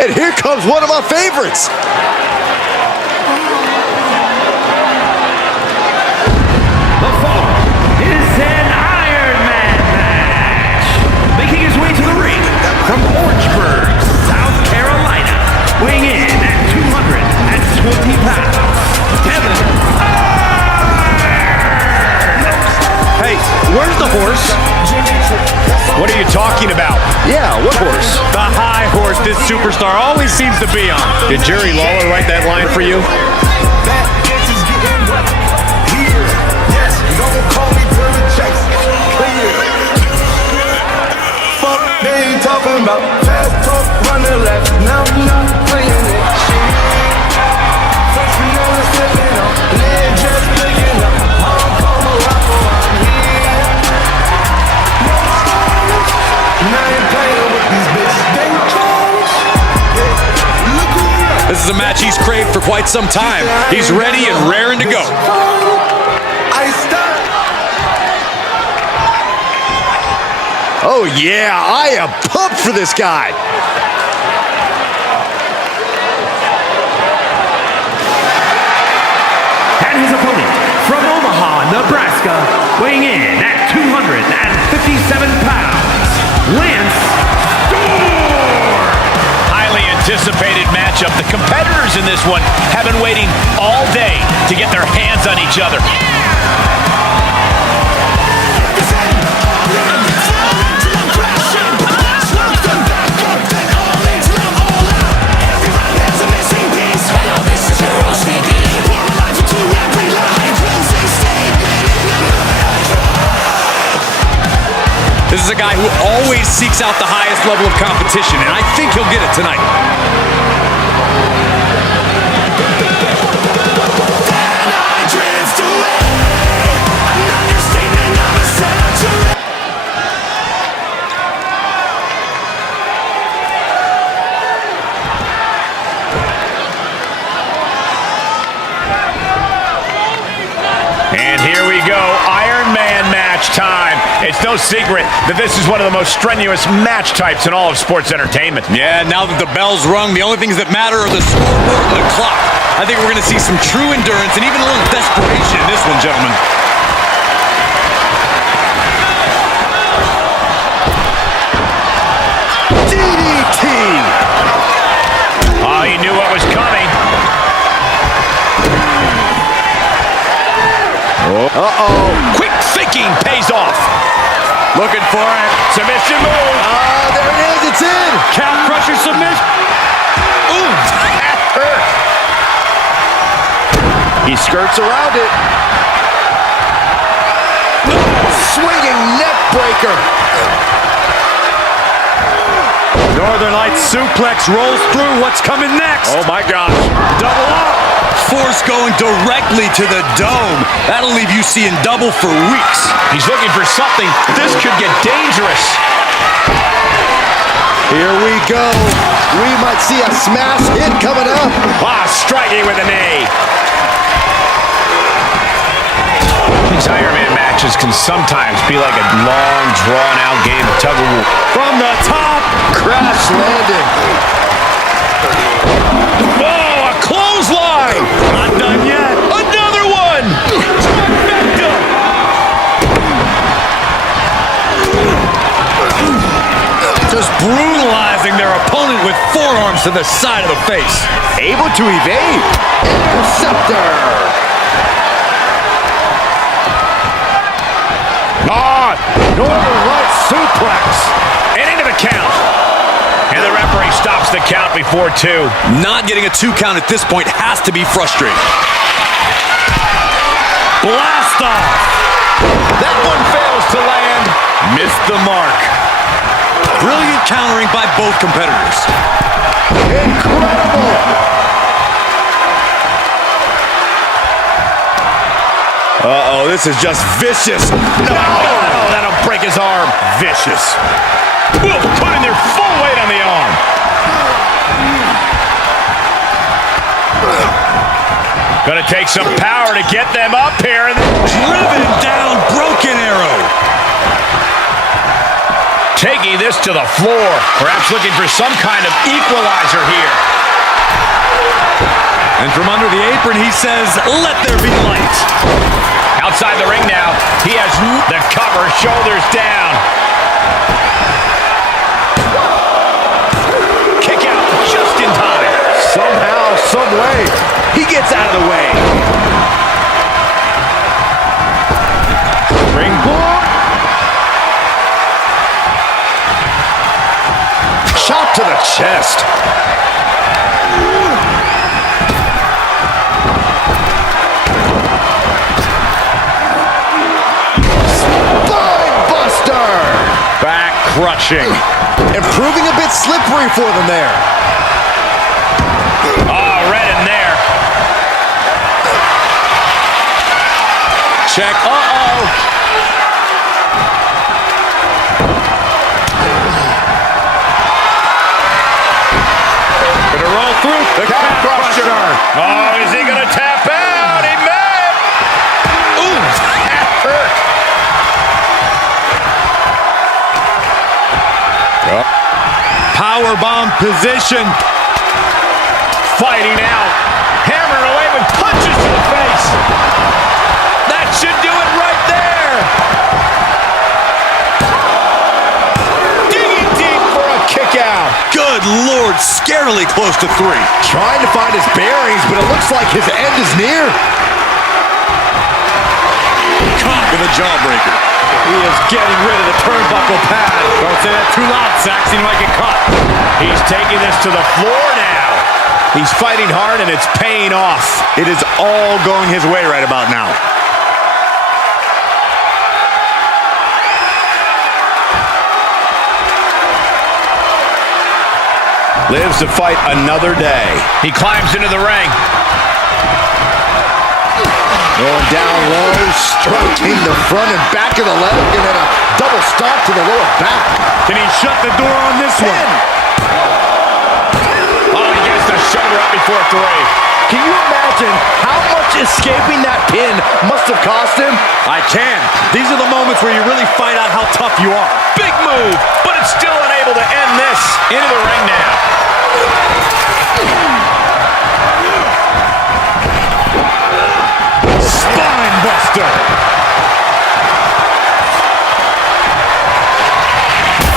And here comes one of my favorites. The following is an Iron Man match. Making his way to the ring from Orangeburg, South Carolina, weighing in at 220 pounds, Devon. Hey, where's the horse? What are you talking about? Yeah, what horse? The high horse this superstar always seems to be on. Did Jerry Lawler write that line for you? Fuck, they ain't talking about fast talk, run the left. Now I'm not playing it. First we know it's slipping up, leg just picking up. I'm from a rapper, I'm here. Now I ain't playing with these bitches. They close. Look who we are. This is a match he's craved for quite some time. He's ready and raring to go. I stop. Oh, yeah, I am pumped for this guy. And his opponent from Omaha, Nebraska, weighing in at 257 pounds, Lance Storm. Highly anticipated matchup. The competitors in this one have been waiting all day to get their hands on each other. This is a guy who always seeks out the highest level of competition, and I think he'll get it tonight. And here we go, Iron Man match time. It's no secret that this is one of the most strenuous match types in all of sports entertainment. Yeah, now that the bell's rung, the only things that matter are the scoreboard and the clock. I think we're going to see some true endurance and even a little desperation in this one, gentlemen. DDT! Oh, he knew what was coming. Uh-oh. Quick thinking pays off. Looking for it. Submission move. There it is, it's in. Count crusher submission. Ooh, that hurt. He skirts around it. Swinging neck breaker. Northern Lights suplex rolls through. What's coming next? Oh my gosh. Double up. Force going directly to the dome. That'll leave you seeing double for weeks. He's looking for something. This could get dangerous. Here we go. We might see a smash hit coming up. Ah, striking with a knee. These Iron Man matches can sometimes be like a long, drawn-out game of tug-of-war. From the top. Crash landing. Oh, a clothesline. Not done yet. Another one. Trifecta. Just brutalizing their opponent with forearms to the side of the face. Able to evade. Interceptor. On. Northern Lights suplex. And into the count. And the referee stops the count before 2. Not getting a 2 count at this point has to be frustrating. Blast off. That one fails to land. Missed the mark. Brilliant countering by both competitors. Incredible. Uh-oh, this is just vicious. No, that'll break his arm. Vicious. Ooh, putting their full weight on the arm. Gonna take some power to get them up here. Driven down, broken arrow. Taking this to the floor. Perhaps looking for some kind of equalizer here. And from under the apron, he says, let there be light. Outside the ring now. He has the cover, shoulders down. Kick out just in time. Somehow, some way, he gets out of the way. Springboard. Shot to the chest. Back crushing. And proving a bit slippery for them there. Oh, right in there. Check. Gonna roll through. The calf crusher. Oh, is he gonna tap out? He may. Ooh, that hurt. Powerbomb position. Fighting out. Hammering away with punches to the face. That should do it right there. Digging deep for a kick out. Good Lord, scarily close to 3. Trying to find his bearings, but it looks like his end is near. Caught with a jawbreaker. He is getting rid of the turnbuckle pad. Don't say that too loud, Saxon. You might get caught. He's taking this to the floor now. He's fighting hard and it's paying off. It is all going his way right about now. Lives to fight another day. He climbs into the ring. Going down low, striking the front and back of the leg, and then a double stomp to the lower back. Can he shut the door on this one? Oh, he gets the shoulder up before 3. Can you imagine how much escaping that pin must have cost him? I can. These are the moments where you really find out how tough you are. Big move, but it's still unable to end this. Into the ring now. Spine buster.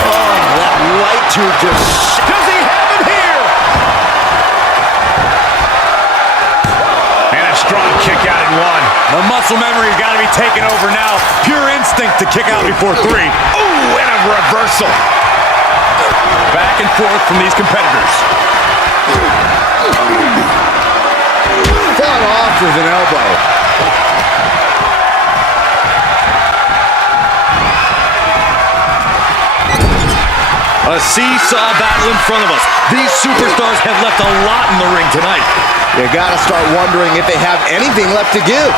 Oh, that light tube just... Does he have it here? And a strong kick out in 1. The muscle memory's got to be taken over now. Pure instinct to kick out before 3. Ooh, and a reversal. Back and forth from these competitors. Fought off with an elbow. A seesaw battle in front of us. These superstars have left a lot in the ring tonight. You gotta start wondering if they have anything left to give.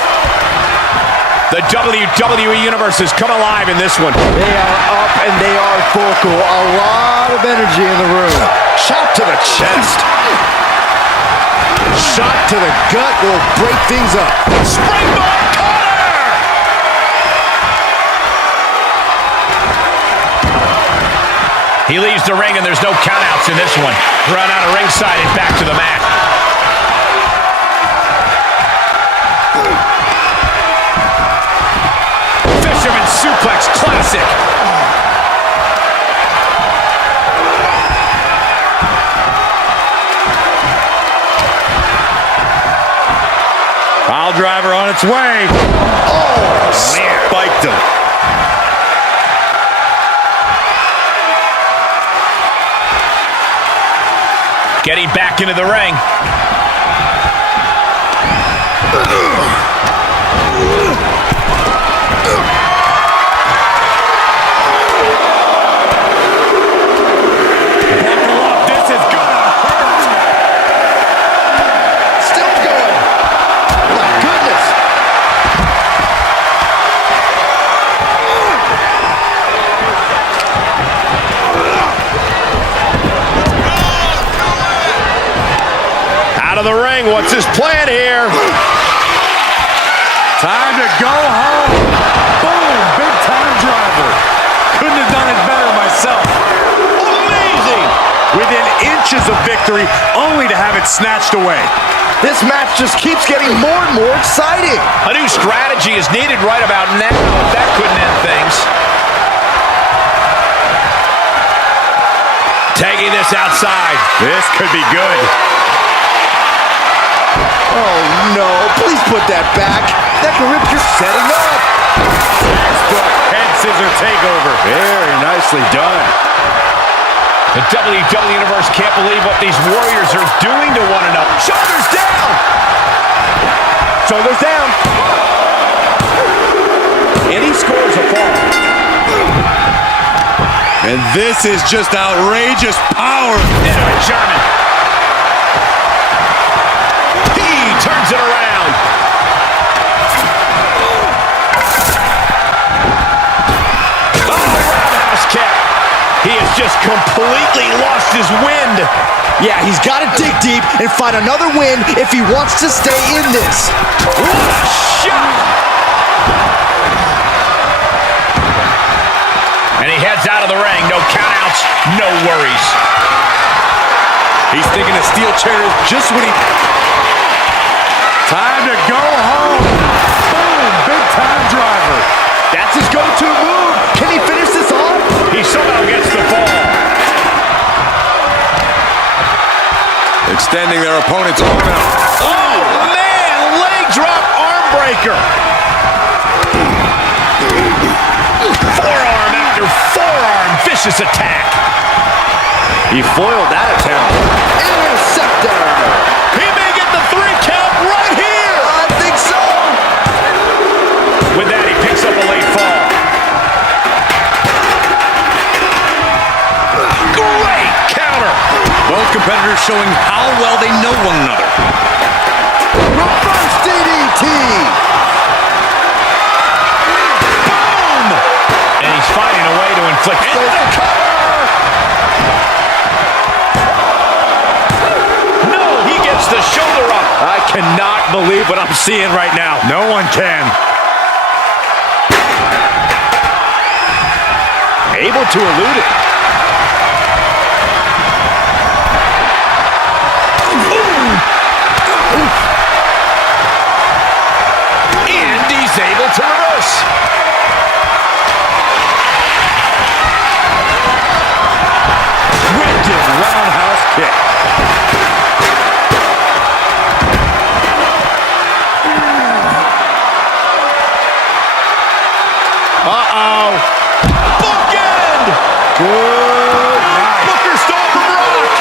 The WWE Universe has come alive in this one. They are up and they are vocal. A lot of energy in the room. Shot to the chest. Shot to the gut will break things up. Springboard corner! He leaves the ring and there's no countouts in this one. Run out of ringside and back to the mat. Fisherman suplex classic. Pile driver on its way. Oh, Man. Spiked him. Getting back into the ring. Buckle up. This is gonna hurt. still going. My goodness. Out of the ring. What's his plan here? Time to go home. Boom. Big time driver. Couldn't have done it better myself. within inches of victory, only to have it snatched away. This match just keeps getting more and more exciting. A new strategy is needed right about now. That couldn't end things. Taking this outside. This could be good. Oh no, please put that back. That can rip your setting up. Head scissor takeover. Very nicely done. The WWE Universe can't believe what these Warriors are doing to one another. Shoulders down. Shoulders down. And he scores a fall. And this is just outrageous power. Into a German. He turns it around. Oh, roundhouse kick. He has just completely lost his wind. Yeah, he's got to dig deep and find another win if he wants to stay in this. What a shot. And he heads out of the ring. No countouts, no worries. He's thinking a steel chair is just what he... Time to go home. Boom, big time driver. That's his go-to move. Can he finish this off? He somehow gets the fall. Extending their opponent's arm out. Oh, man, leg drop arm breaker. Forearm after forearm, vicious attack. He foiled that attempt. Interceptor. He may get the 3 count right here. I think so. With that, he picks up a late fall. Great counter. Both competitors showing how well they know one another. Reverse DDT. Boom. And he's finding a way to inflict the cover. No, he gets the shoulder up. I cannot believe what I'm seeing right now. No one can. Able to elude it. And he's able to reverse. Wicked roundhouse kick. Uh-oh. Bookend! Good night. Booker stole from Rock.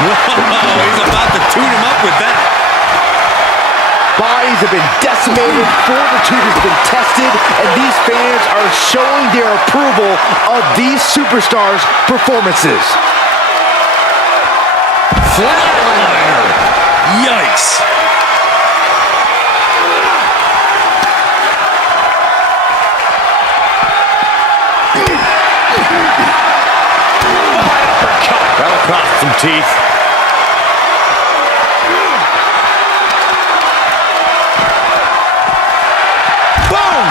Whoa, he's about to tune him up with that. Bodies have been decimated, fortitude has been tested, and these fans are showing their approval of these superstars' performances. Flatliner. Yikes. That'll cost some teeth. Boom!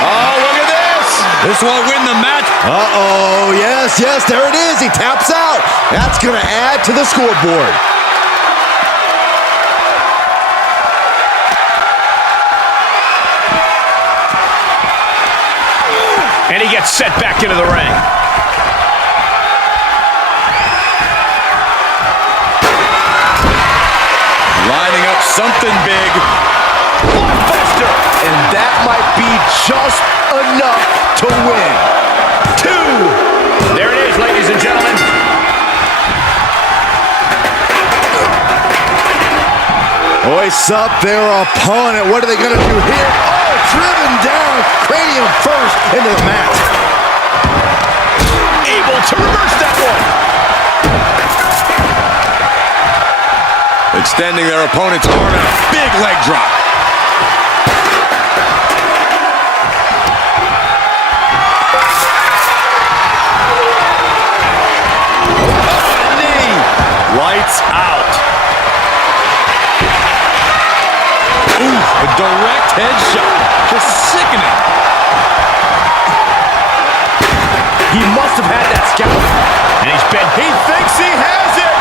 Oh, look at this! This won't win the match. Uh-oh, yes, there it is. He taps out. That's going to add to the scoreboard. And he gets set back into the ring. Lining up something big. Blockbuster! And that might be just enough to win. 2! There it is, ladies and gentlemen. Hoists up their opponent. What are they going to do here? Oh, driven down. Cranium first into the mat. Able to reverse that one. Extending their opponent's arm out. Big leg drop. Knee. Lights out. Ooh, a direct headshot. Just sickening. He must have had that scout. And he thinks he has it.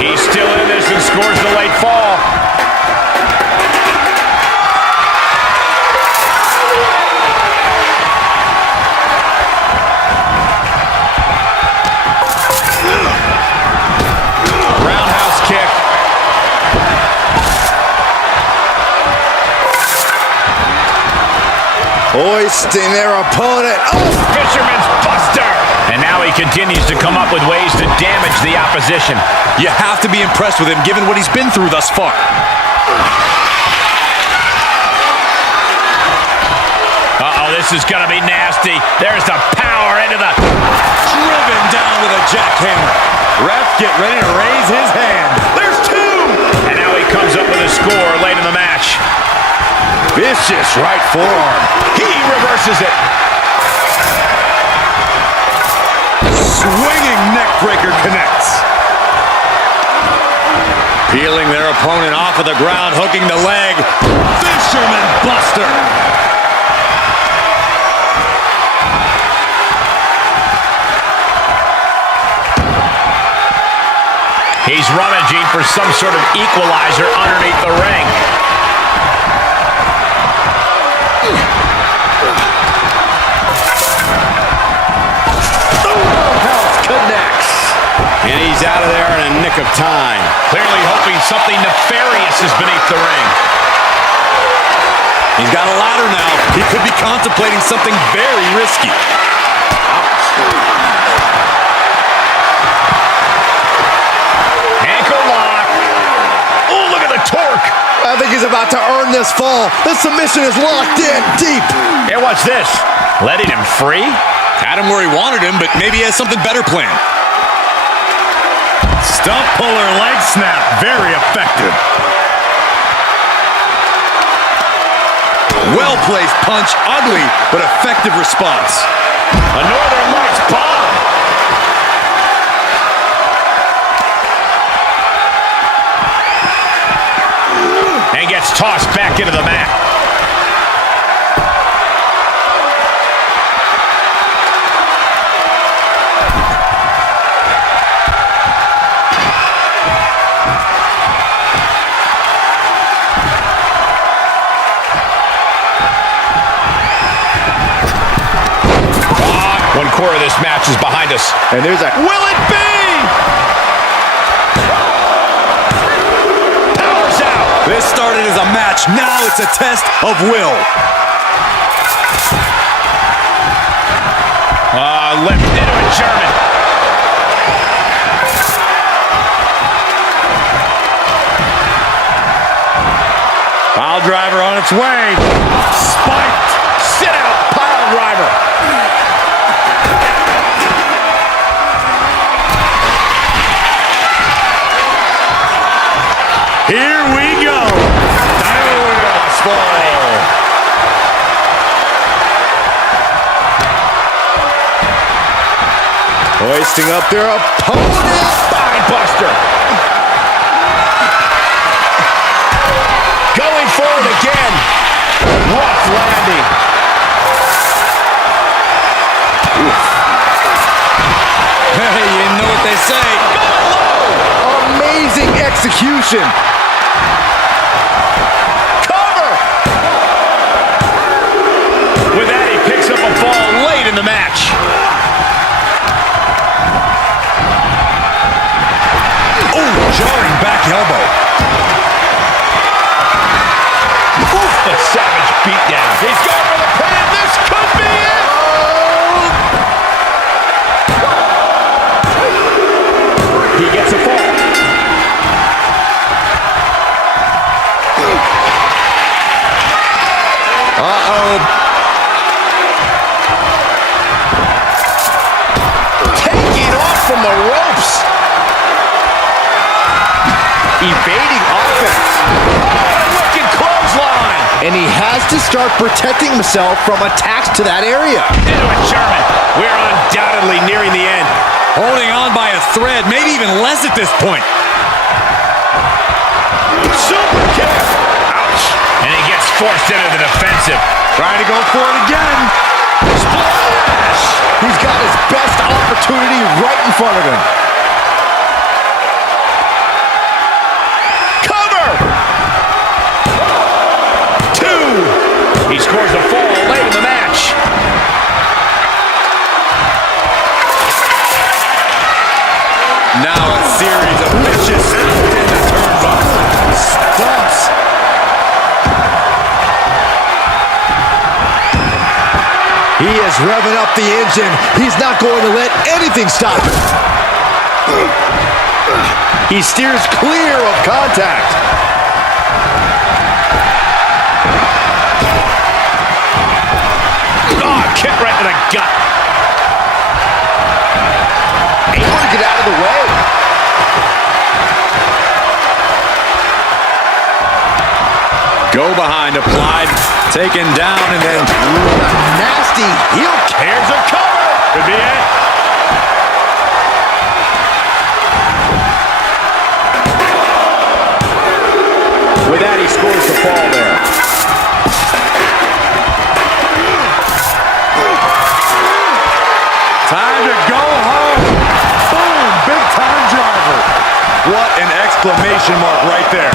He's still in this and scores the late fall. Roundhouse kick. Hoisting their opponent. Oh! Fisherman's Buster. And now he continues to come up with ways to damage the opposition. You have to be impressed with him given what he's been through thus far. Uh-oh, this is going to be nasty. There's the power into the... Driven down with a jackhammer. Ref, get ready to raise his hand. There's two! And now he comes up with a score late in the match. Vicious right forearm. He reverses it. Swinging neckbreaker connects. Peeling their opponent off of the ground, hooking the leg. Fisherman Buster. He's rummaging for some sort of equalizer underneath the ring. Connects. And he's out of there in a nick of time. Clearly hoping something nefarious is beneath the ring. He's got a ladder now. He could be contemplating something very risky. Ankle lock. Oh, look at the torque. I think he's about to earn this fall. The submission is locked in deep. And watch this. Letting him free? Had him where he wanted him, but maybe he has something better planned. Stump puller leg snap. Very effective. Well-placed punch. Ugly, but effective response. A Northern Lights bomb. And gets tossed back into the mat. One quarter of this match is behind us. And there's a... Will it be? Powers out. This started as a match. Now it's a test of will. Lift into a German. Pile driver on its way. Spiked. Sit out. Pile driver. Here we go. Hoisting up their opponent. Spine buster. Going forward again. Rough landing. Hey, you know what they say. Amazing execution. Cover. With that, he picks up a fall late in the match. Jarring back elbow. Oof, the savage beatdown. He's going for the pin. This could be it. He gets a fall. Uh-oh. Taking off from the ropes. Evading offense. Wicked clothesline. And he has to start protecting himself from attacks to that area. Into a German. We're undoubtedly nearing the end. Holding on by a thread, maybe even less at this point. Super kick. Ouch. And he gets forced into the defensive. Trying to go for it again. Splash! He's got his best opportunity right in front of him. Cover! 2. He scores a fall late in the match. Now a series of vicious sounds in the turnbuckle. Stumps. He is revving up the engine. He's not going to let anything stop him. He steers clear of contact. Oh, kick right to the gut. Able to get out of the way. Go behind, applied, taken down, and then Nasty heel kick. Here's a cover. Could be it. With that, he scores the fall there. time to go home. Boom, big time driver. What an exclamation mark right there.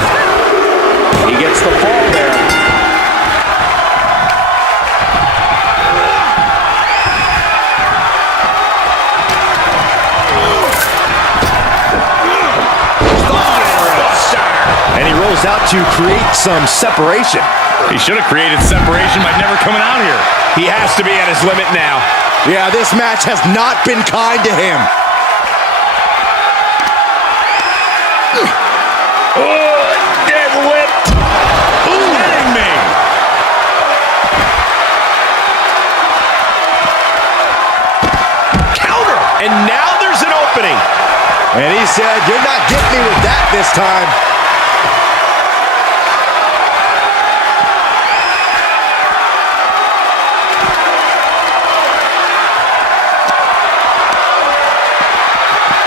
He gets the fall there. And he rolls out to create some separation. He should have created separation by never coming out here. He has to be at his limit now. Yeah, this match has not been kind to him. Oh, dead whip. Kidding me. Counter. And now there's an opening. And he said, "You're not getting me with that this time."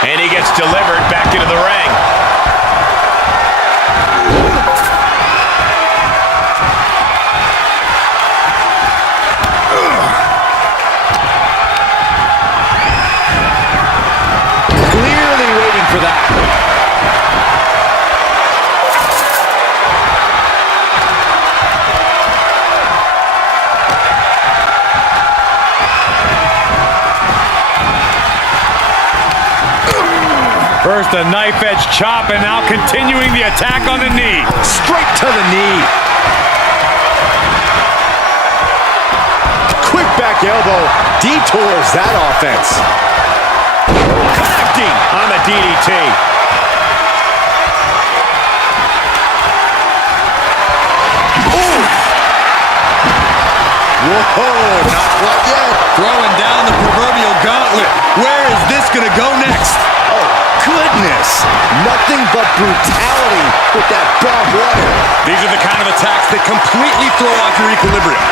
And he gets delivered back into the ring. Clearly waiting for that. First a knife edge chop, and now continuing the attack on the knee. Straight to the knee. Quick back elbow detours that offense. Connecting on the DDT. Whoa, not quite yet. Throwing down the proverbial gauntlet. Where is this going to go next? Oh, goodness. Nothing but brutality with that barbed wire. These are the kind of attacks that completely throw off your equilibrium.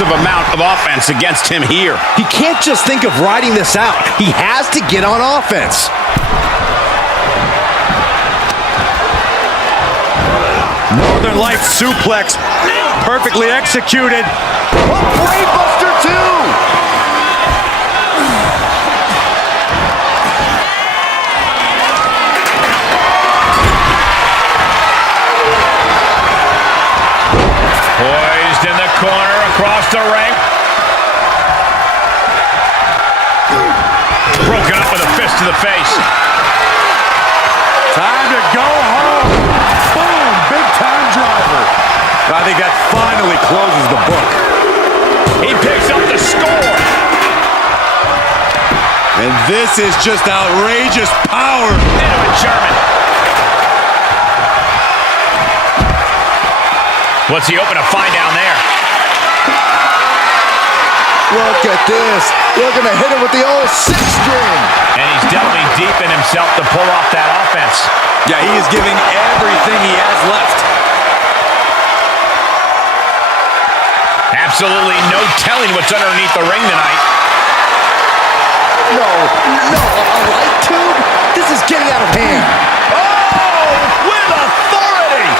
Amount of offense against him here. He can't just think of riding this out. He has to get on offense. Northern Lights suplex, perfectly executed. A brainbuster too. Poised in the corner across the ring. Broken up with a fist to the face. Time to go home. Boom, big time driver. I think that finally closes the book. He picks up the score. And this is just outrageous power. Into a German. What's he hoping to find down there? Look at this. Looking to hit him with the old six-string. And he's delving deep in himself to pull off that offense. Yeah, he is giving everything he has left. Absolutely no telling what's underneath the ring tonight. No, a light tube? This is getting out of hand. Oh, with authority!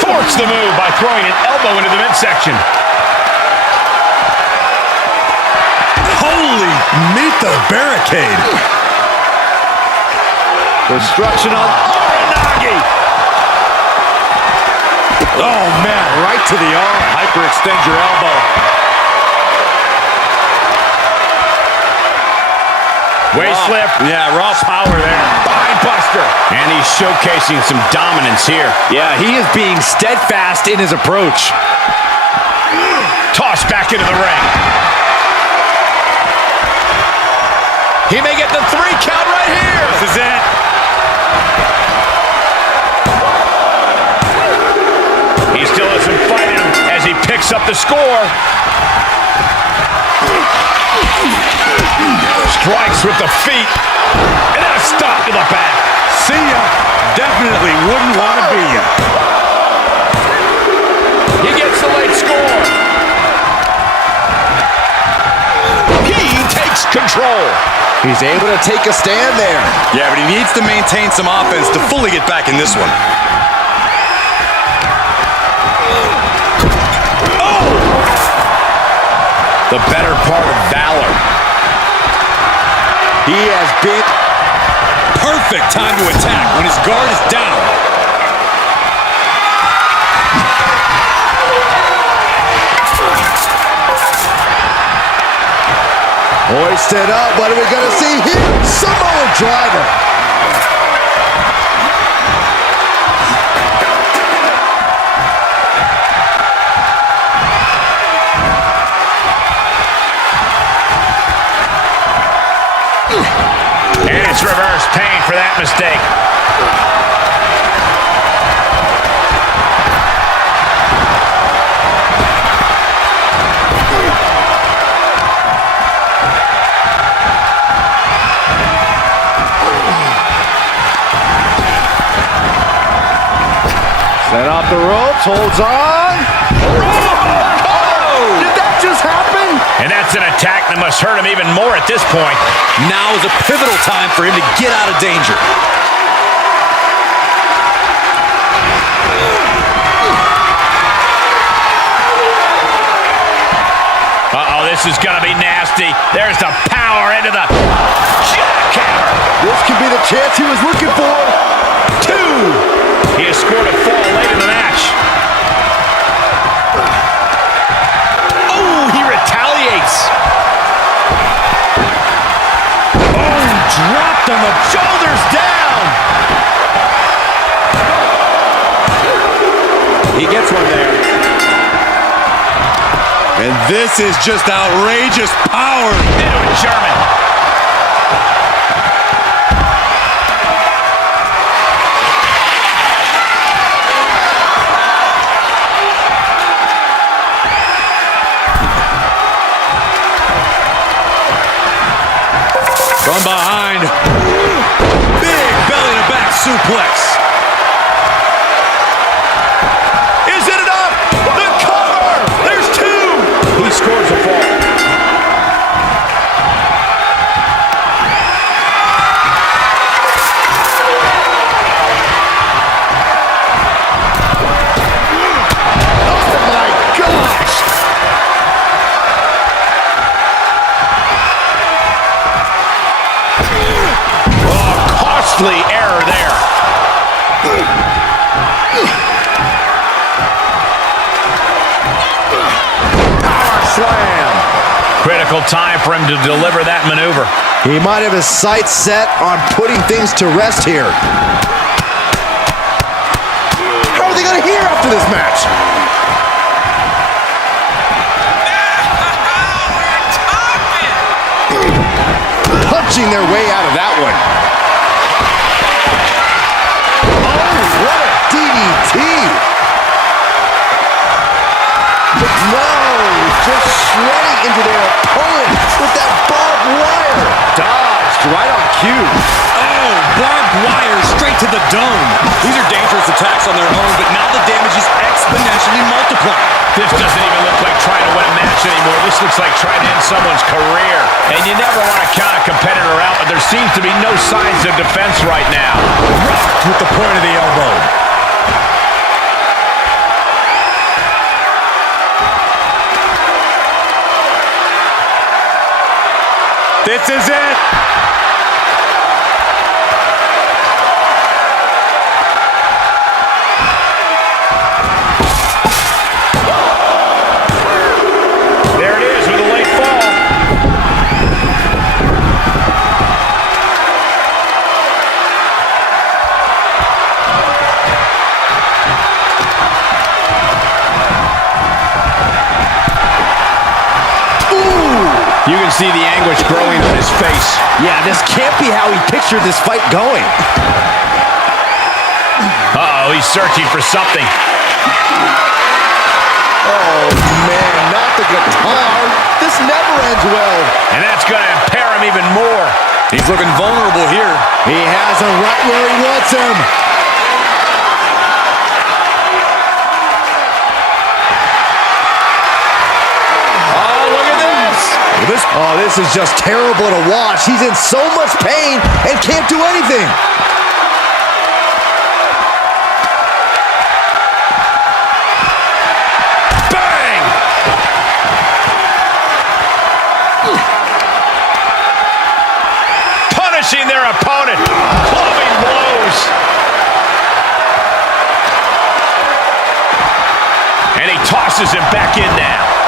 Forced the move by throwing an elbow into the midsection. Holy, meet the barricade. Destruction on Uranagi! Oh, man, right to the arm. Hyperextend your elbow. Waist slip. Yeah, raw power there. Spine buster. And he's showcasing some dominance here. Yeah, he is being steadfast in his approach. Tossed back into the ring. He may get the 3 count right here. This is it. He still has some fight in him as he picks up the score. Strikes with the feet. And then a stop to the back. See ya. Definitely wouldn't want to be ya. He gets the late score. He takes control. He's able to take a stand there. Yeah, but he needs to maintain some offense to fully get back in this one. Oh! The better part of valor. He has been Perfect time to attack when his guard is down. hoisted up. What are we going to see here? Samoa driver. And it's reverse pain for that mistake. Set off the ropes, holds on. Oh! Did that just happen? And that's an attack that must hurt him even more at this point. Now is a pivotal time for him to get out of danger. Uh-oh, this is going to be nasty. There's the power into the jackhammer. This could be the chance he was looking for. 2. He has scored a fall late in the match. Oh, he retaliates. Oh, dropped on the shoulders down. He gets one there. And this is just outrageous power. Into a German. From behind. Big belly to back suplex. Is it enough? The cover! There's 2! He scores a fall. Oh my gosh! Costly error there. Power slam. Critical time for him to deliver that maneuver. He might have his sights set on putting things to rest here. How are they going to hear after this match? Punching their way out of that one. No, just shredding into their opponent with that barbed wire. Dodged right on cue. Oh, barbed wire straight to the dome. These are dangerous attacks on their own, but now the damage is exponentially multiplied. This doesn't even look like trying to win a match anymore. This looks like trying to end someone's career. And you never want to count a competitor out, but there seems to be no signs of defense right now. Rocked with the point of the elbow. This is it. There it is with a late fall. You can see the anguish growing on his face. Yeah, this can't be how he pictured this fight going. Uh-oh, he's searching for something. Oh, man, not the guitar. This never ends well. And that's going to impair him even more. He's looking vulnerable here. He has him right where he wants him. Oh, this is just terrible to watch. He's in so much pain and can't do anything. Bang! Punishing their opponent. Clubbing blows. And he tosses him back in now.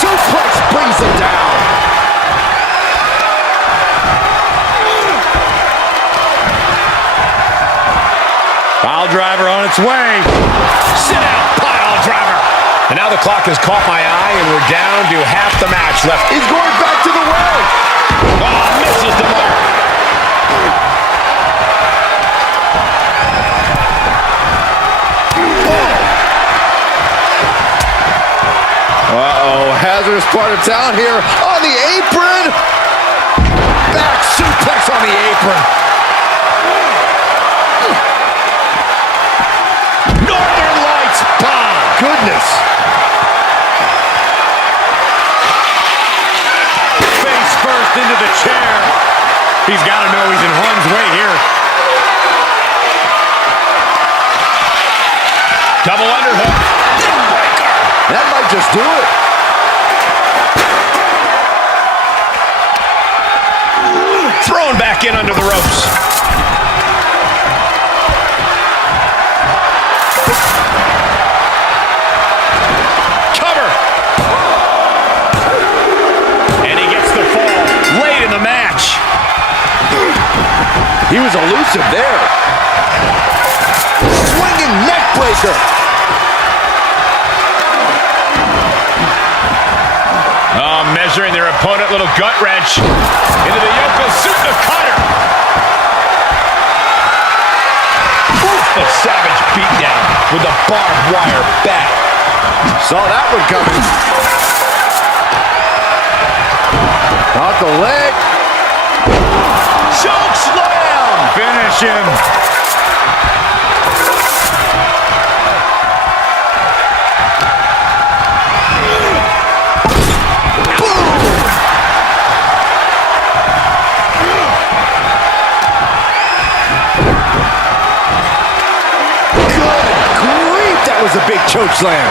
Suplex brings him down. Pile driver on its way. Sit out, pile driver. And now the clock has caught my eye, and we're down to half the match left. He's going back to the well. Oh, misses the mark. Uh-oh, hazardous part of town here on the apron. Back suplex on the apron. Northern Lights bomb. Goodness. Face first into the chair. He's got to know he's in harm's way here. Double underhook. That might just do it. Thrown back in under the ropes. Cover. And he gets the fall late in the match. He was elusive there. Swinging neck breaker. Oh, measuring their opponent, little gut wrench into the Yokozuna cutter. A savage beatdown with a barbed wire bat. Saw that one coming. Caught the leg. Choke slam. Finish him. Was a big choke slam.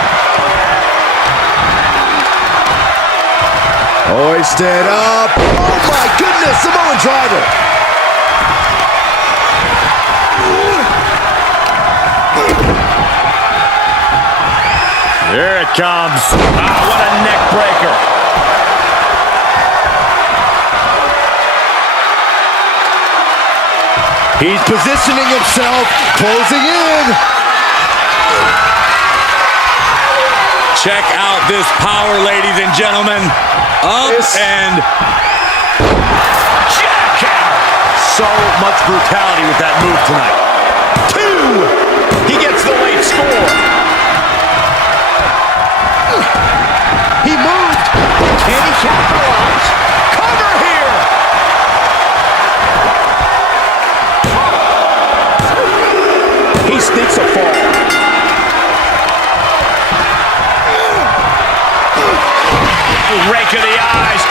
Hoisted up. Oh my goodness, Samoan driver. Here it comes. Ah, what a neck breaker. He's positioning himself, closing in. Check out this power, ladies and gentlemen. Up and Jackhammer. So much brutality with that move tonight. 2. He gets the late score. He moved. Can he capitalize? Cover here. He sneaks a fall. Rake of the eyes.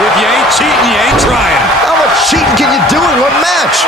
If you ain't cheating, you ain't trying. How much cheating can you do in one match?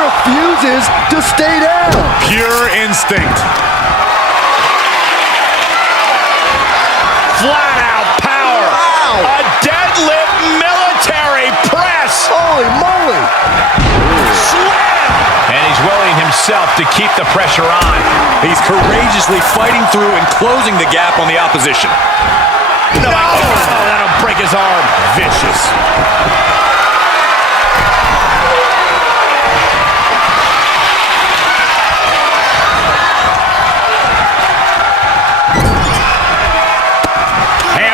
Refuses to stay down. Pure instinct. Flat out power. Wow. A deadlift military press. Holy moly. Slam. And he's willing himself to keep the pressure on. He's courageously fighting through and closing the gap on the opposition. No. Oh, that'll break his arm. Vicious.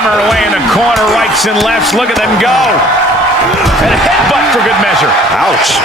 Away in the corner, rights and lefts. Look at them go. And a headbutt for good measure. Ouch.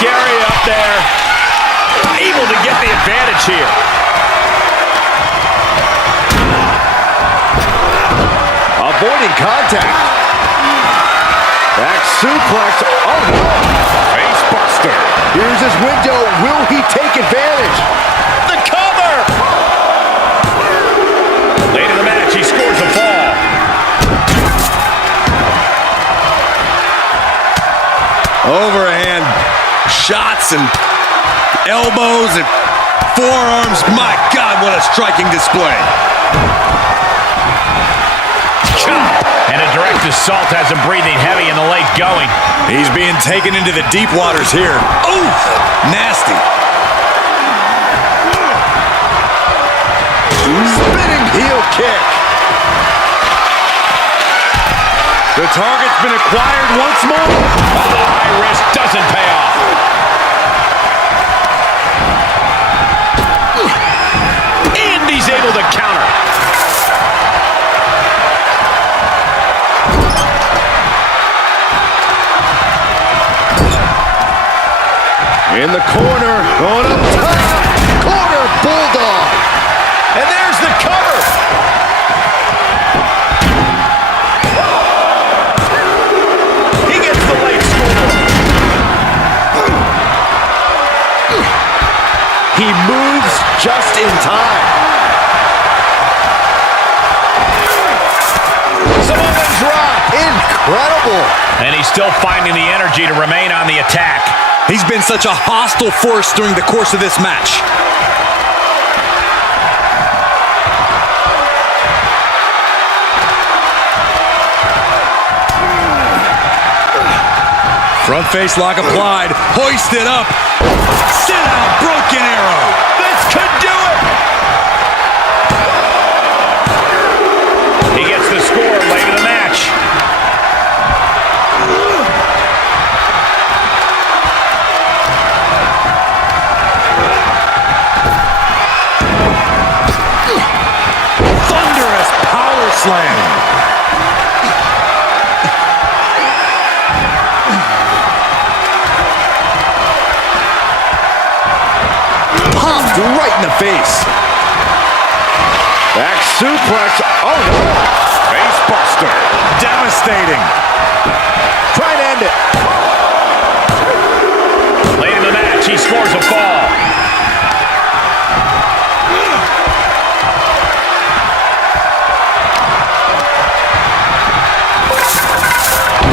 Gary up there, able to get the advantage here. Avoiding contact. Back suplex. Oh no. Face buster. Here's his window. Will he take advantage? The cover. Late in the match, he scores a fall. Overhand shots and elbows and forearms. My God, what a striking display. And a direct assault has him breathing heavy in the late going. He's being taken into the deep waters here. Ooh, nasty. Spinning heel kick. The target's been acquired once more. Oh, the high risk doesn't pay off. And he's able to counter. In the corner, going up top. Corner bulldog. And there's the cover. He gets the late score. He moves just in time. Samoan drop. Incredible. And he's still finding the energy to remain on the attack. He's been such a hostile force during the course of this match. Front face lock applied, hoisted up, sit out, broken arrow. This could do it. He gets the score late in the match. Thunderous power slam. Popped right in the face. Back suplex. Oh no. Face Facebuster. Devastating. Try and end it. Late in the match, he scores a fall.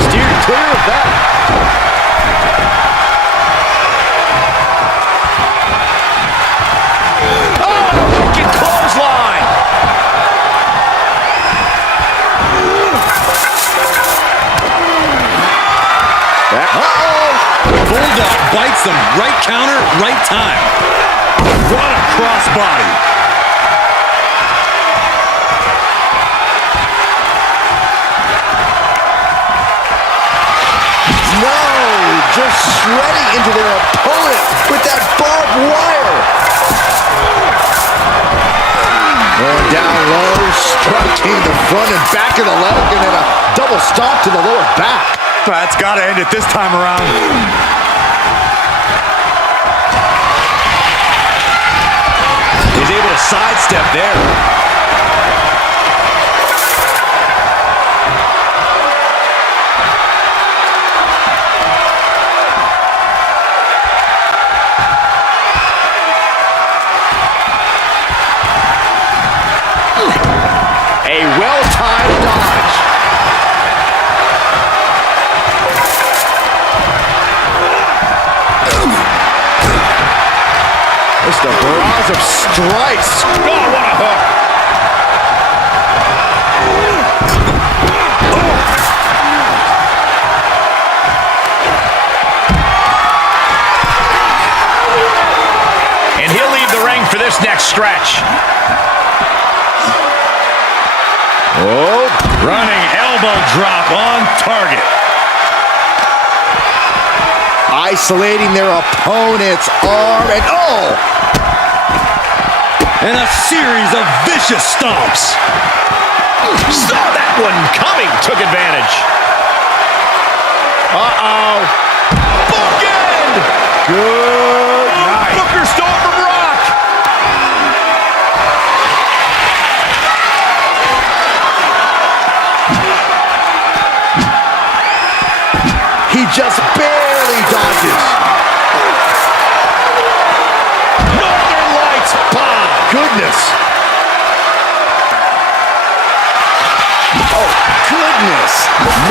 Steered clear of that. Oh, wicked clothesline. Bulldog bites them. Right counter, right time. What a crossbody. No, just shredding into their opponent with that barbed wire. Going down low, striking the front and back of the leg, and then a double stomp to the lower back. That's got to end it this time around. He's able to sidestep there. A well-timed dodge. Just a barrage of strikes. Oh, what a hook. And he'll leave the ring for this next stretch. Oh, running elbow drop on target. Isolating their opponent's arm, and And a series of vicious stomps. Saw that one coming. Took advantage. Uh-oh. Bookend! good night. Booker stole from Rock. He just barely dodges. Northern Lights bomb. Goodness. Oh, goodness.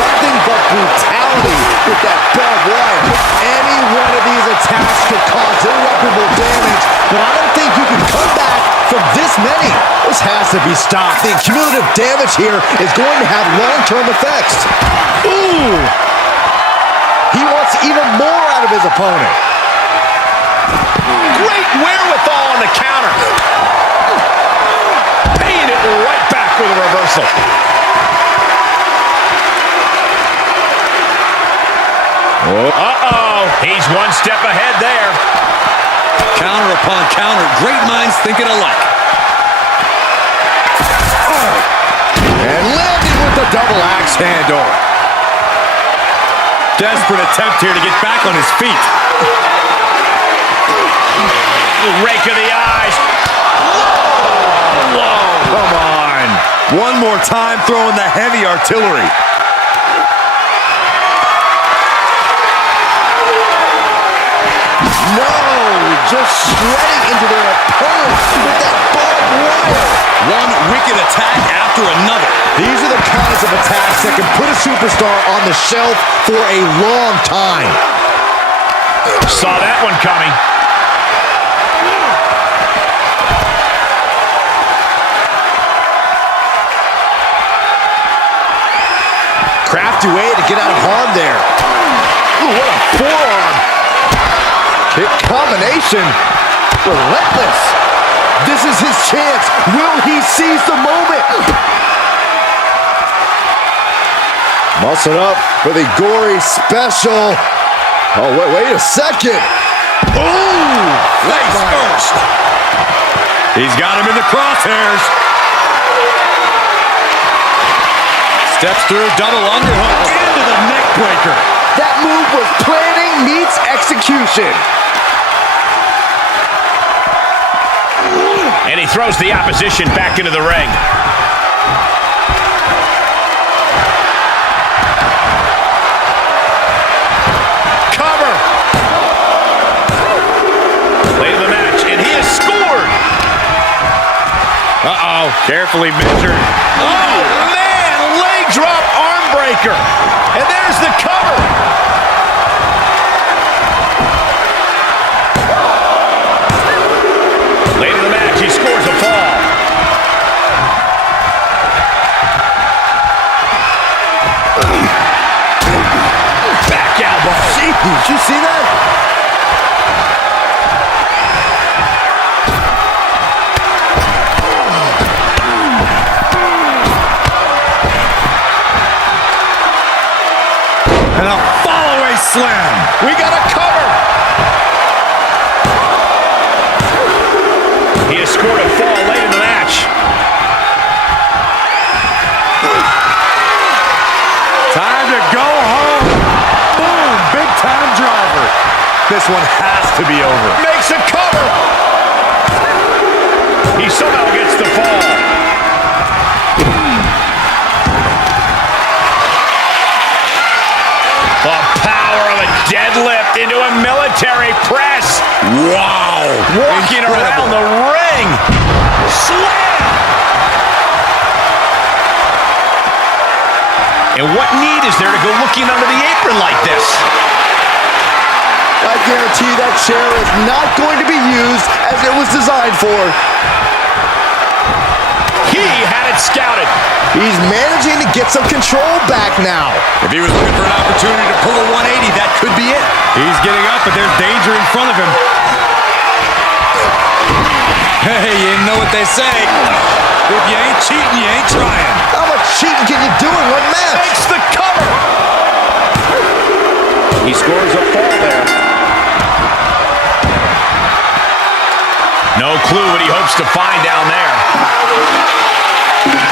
Nothing but brutality with that barbed wire. Any one of these attacks could cause irreparable damage, but I don't think you can come back from this many. This has to be stopped. The cumulative damage here is going to have long-term effects. Ooh! He wants even more out of his opponent. Great wherewithal on the counter. Paying it right back with a reversal. Uh-oh. He's one step ahead there. Counter upon counter. Great minds thinking alike. And landing with the double axe handle. Desperate attempt here to get back on his feet. Rake of the eyes. Whoa. Come on. One more time throwing the heavy artillery. No, just shredding into their opponent with that barbed wire. One wicked attack after another. These are the kinds of attacks that can put a superstar on the shelf for a long time. Saw that one coming. Crafty way to get out of harm there. Ooh, what a forearm. Kick combination. Relentless. This is his chance. Will he seize the moment? Muscle up for the gory special. Oh, wait a second. Ooh! Face first. He's got him in the crosshairs. Steps through, double underhook into the neck breaker. That move was planning meets execution. And he throws the opposition back into the ring. Carefully measured. Oh, man! Leg drop arm breaker. And there's the cover. Late in the match, he scores a fall. Back elbow. Did you see that? And a follow-away slam. We got a cover. He has scored a fall late in the match. Time to go home. Boom, big time driver. This one has to be over. Makes a cover. He somehow gets the fall. The power of a deadlift into a military press. Wow. Walking around the ring. Slam. And what need is there to go looking under the apron like this? I guarantee that chair is not going to be used as it was designed for. He had it scouted. He's managing to get some control back now. If he was looking for an opportunity to pull a 180, that could be it. He's getting up, but there's danger in front of him. Hey, you know what they say. If you ain't cheating, you ain't trying. How much cheating can you do in one match? Makes the cover. He scores a fall there. No clue what he hopes to find down there.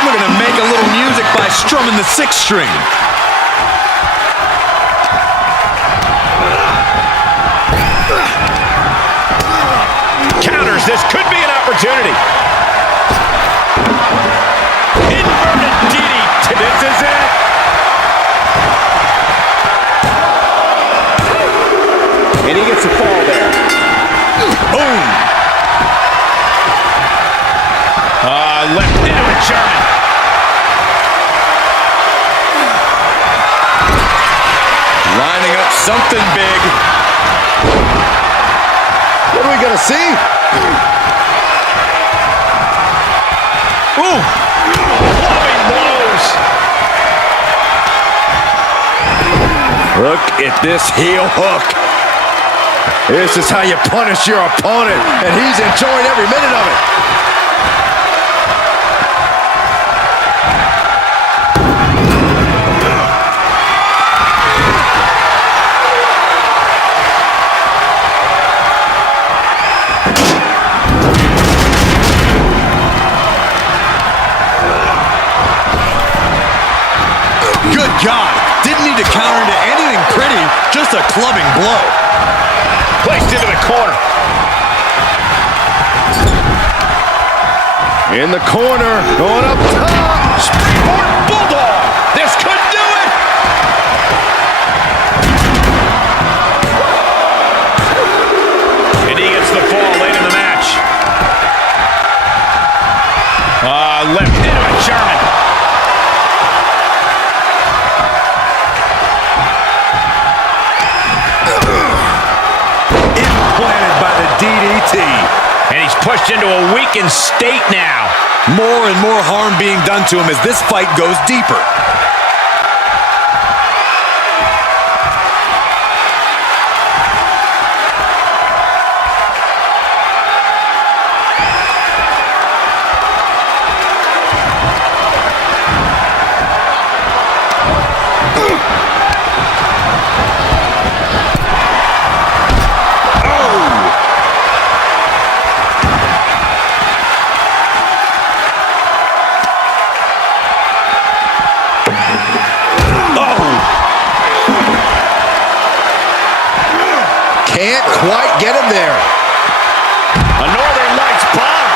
Looking to make a little music by strumming the sixth string. Counters. This could be an opportunity. Inverted DDT. This is it. And he gets a fall there. Boom. Left into a German. Lining up something big. What are we going to see? Ooh. Blowing blows. Look at this heel hook. This is how you punish your opponent, and he's enjoying every minute of it. Good God. Didn't need to counter into anything pretty, just a clubbing blow. Placed into the corner. In the corner, going up top. Springboard bulldog. This could do it. And he gets the fall late in the match. Left into a German. Implanted by the DDT. And he's pushed into a weakened state now. More and more harm being done to him as this fight goes deeper. Can't quite get him there. A Northern Lights bomb.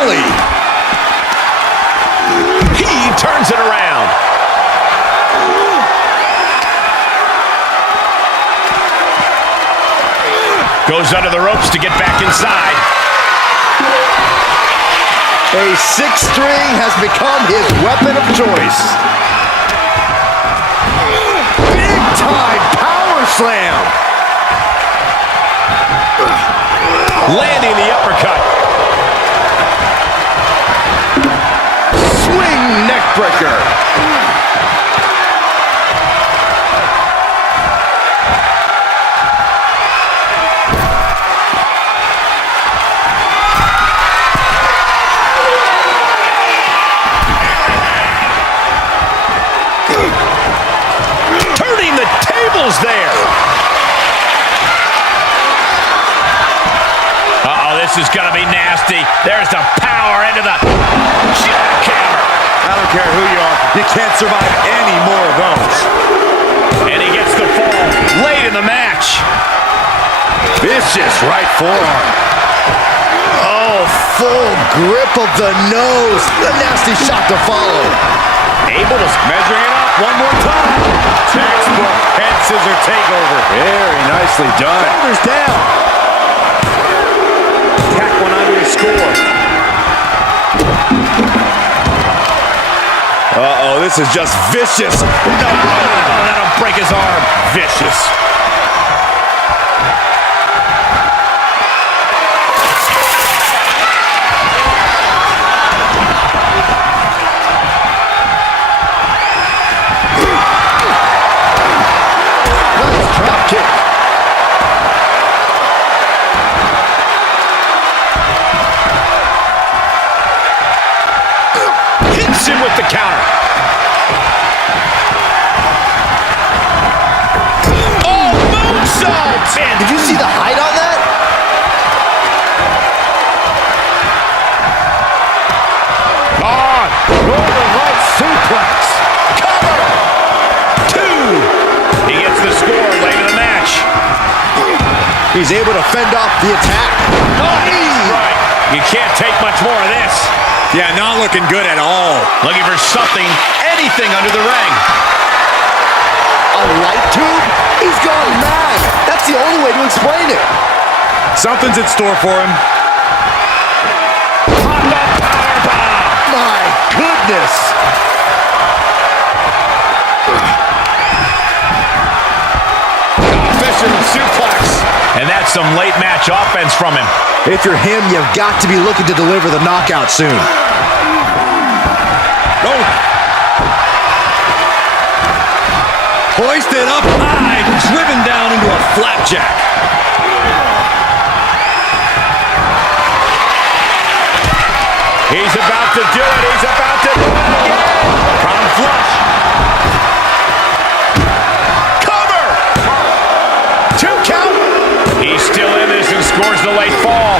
belly. He turns it around. Goes under the ropes to get back inside. A sixth string has become his weapon of choice. Big time power slam. Landing the uppercut. Swing neck breaker. Turning the tables there. Uh-oh, this is going to be nasty. There's the power into the jackhammer. I don't care who you are. You can't survive any more of those. And he gets the fall late in the match. Vicious right forearm. Oh, full grip of the nose. A nasty shot to follow. Able to measuring it up one more time. Textbook head scissor takeover. Very nicely done. Shoulders down. Tack one onto his score. Uh-oh, this is just vicious. No, that'll break his arm. Vicious. Drop kick. Hits him with the counter. Oh, moonsault! Man, did you see the height on that? On. Northern right suplex. Cover. 2. He gets the score late in the match. He's able to fend off the attack. Right. You can't take much more of this. Yeah, not looking good at all. Looking for something, anything under the ring. A light tube? He's gone mad. That's the only way to explain it. Something's in store for him. Powerbomb. My goodness. Fisherman suplex. And that's some late match offense from him. If you're him, you've got to be looking to deliver the knockout soon. Oh. Hoisted up high, driven down into a flapjack. He's about to do it. He's about to do it again. Crown flush. Cover. 2 count. He's still in this and scores the late fall.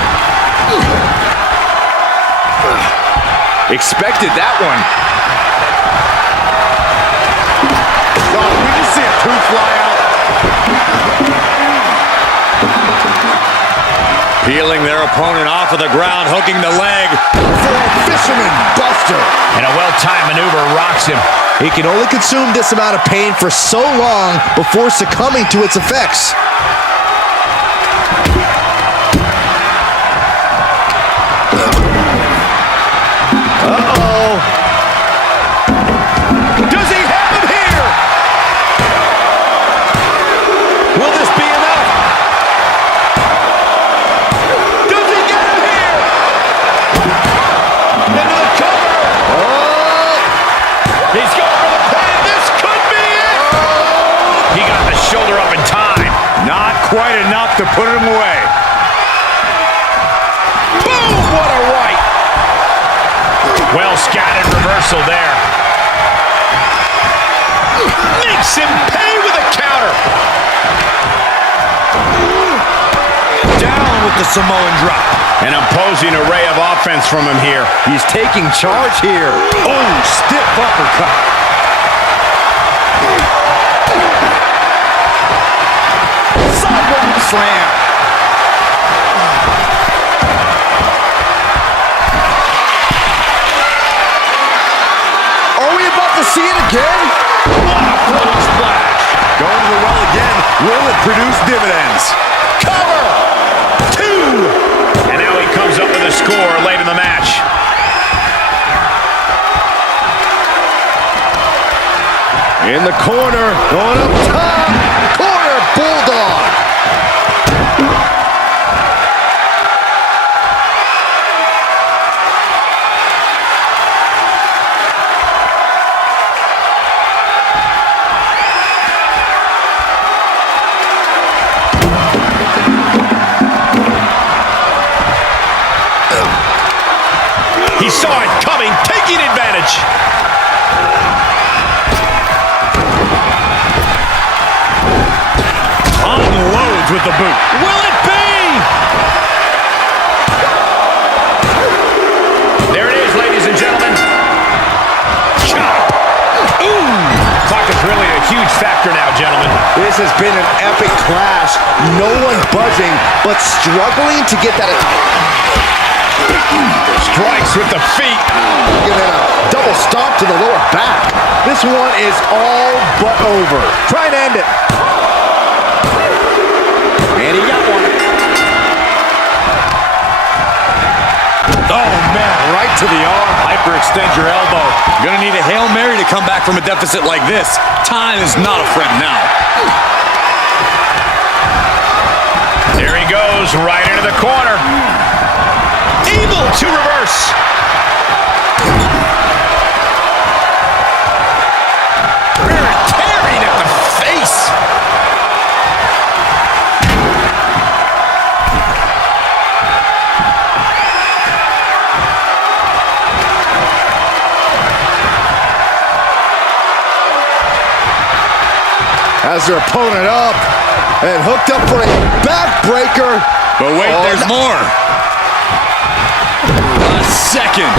Expected that one. Oh, we just see a tooth fly out. Peeling their opponent off of the ground, hooking the leg. For a fisherman buster. And a well-timed maneuver rocks him. He can only consume this amount of pain for so long before succumbing to its effects. Uh-oh. Does he have him here? Will this be enough? Does he get him here? Into the cover. Oh. He's going for the pin. This could be it. He got the shoulder up in time. Not quite enough to put him away. Boom! What a right. Well scattered reversal there. Makes him pay with a counter. Down with the Samoan drop. An imposing array of offense from him here. He's taking charge here. Oh, stiff uppercut. Sidewalk slam. see it again? What a frog splash. Going to the well again. Will it produce dividends? Cover! 2! And now he comes up with a score late in the match. In the corner, going up top. Corner bulldog. He saw it coming, taking advantage. Unloads with the boot. Will it be? There it is, ladies and gentlemen. Chop. Ooh. Clock is really a huge factor now, gentlemen. This has been an epic clash. No one budging, but struggling to get that. Strikes with the feet. Giving a double stomp to the lower back. This one is all but over. Try and end it. And he got one. Oh, man, right to the arm. Hyperextend your elbow. Gonna need a Hail Mary to come back from a deficit like this. Time is not a friend now. There he goes, right into the corner. Able to reverse. Carried at the face. Has their opponent up and hooked up for a backbreaker. But wait, there's more. A second.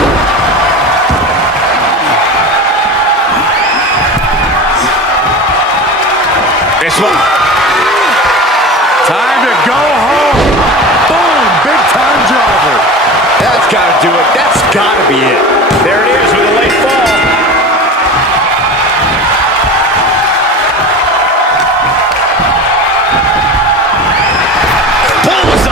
This one. Time to go home. Boom, big time driver. That's got to do it. That's got to be it. There it is with a late fall. Bullseye.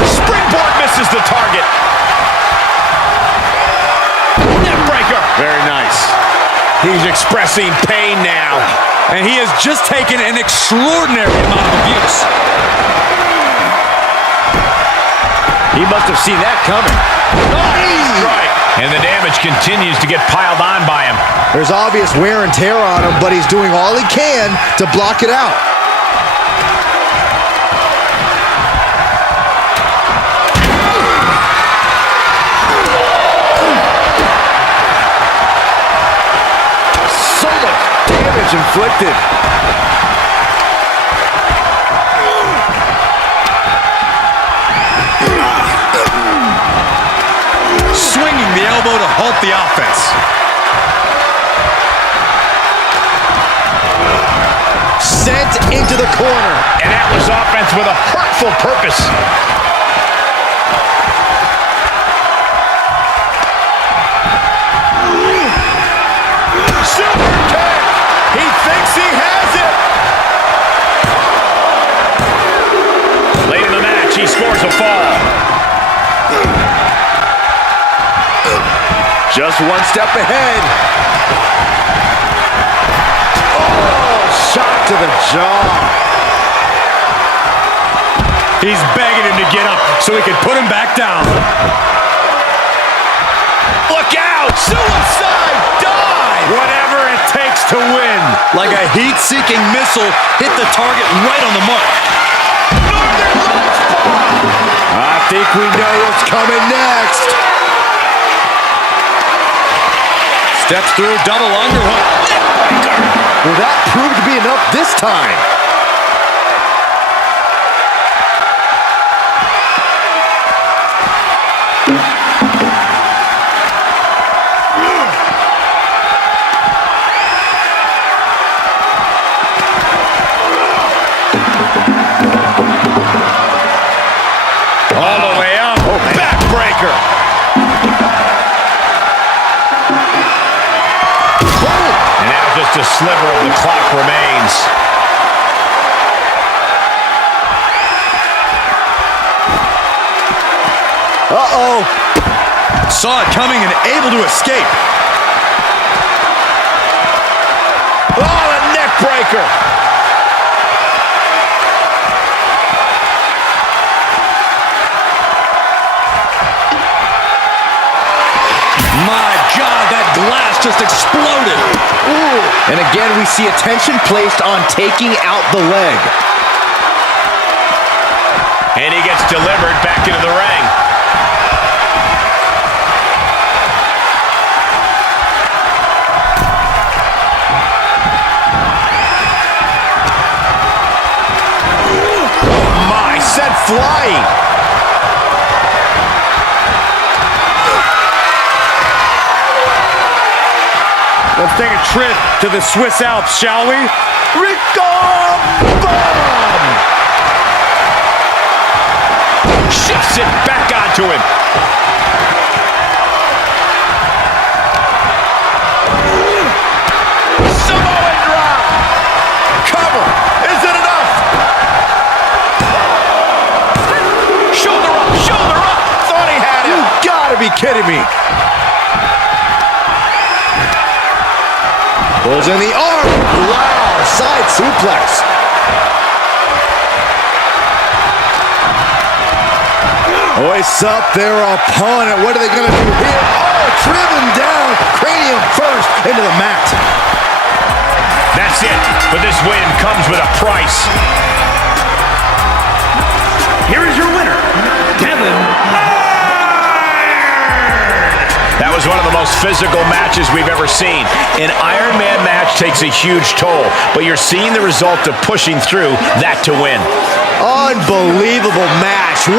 Springboard misses the target. Neckbreaker. Very nice. He's expressing pain now. And he has just taken an extraordinary amount of abuse. He must have seen that coming. Strike. And the damage continues to get piled on by him. There's obvious wear and tear on him, but he's doing all he can to block it out. So much damage inflicted. Swinging the elbow to halt the offense. Sent into the corner. And that was offense with a hurtful purpose. Super kick. He thinks he has it. Late in the match, he scores a fall. Just one step ahead. Oh, shot to the jaw. He's begging him to get up so he can put him back down. Look out! Suicide dive! Whatever it takes to win. Like a heat-seeking missile, hit the target right on the mark. Northern Lights bomb! I think we know what's coming next. Steps through, double underhook. Will that prove to be enough this time? breaker. And now just a sliver of the clock remains. Uh-oh. Saw it coming and able to escape. Oh, a neck breaker. My God, that glass just exploded. Ooh. And again, we see attention placed on taking out the leg. And he gets delivered back into the ring. Oh my, sent flying. Let's take a trip to the Swiss Alps, shall we? Rico Bomb! Shifts it back onto him. Samoan drop. Cover. Is it enough? Shoulder up, shoulder up. Thought he had him. You gotta be kidding me. Pulls in the arm. Wow, side suplex. Hoists up their opponent. What are they going to do here? Oh, driven down. Cranium first into the mat. That's it. But this win comes with a price. Here is your winner, Devon. That was one of the most physical matches we've ever seen. An Iron Man match takes a huge toll, but you're seeing the result of pushing through that to win. Unbelievable match.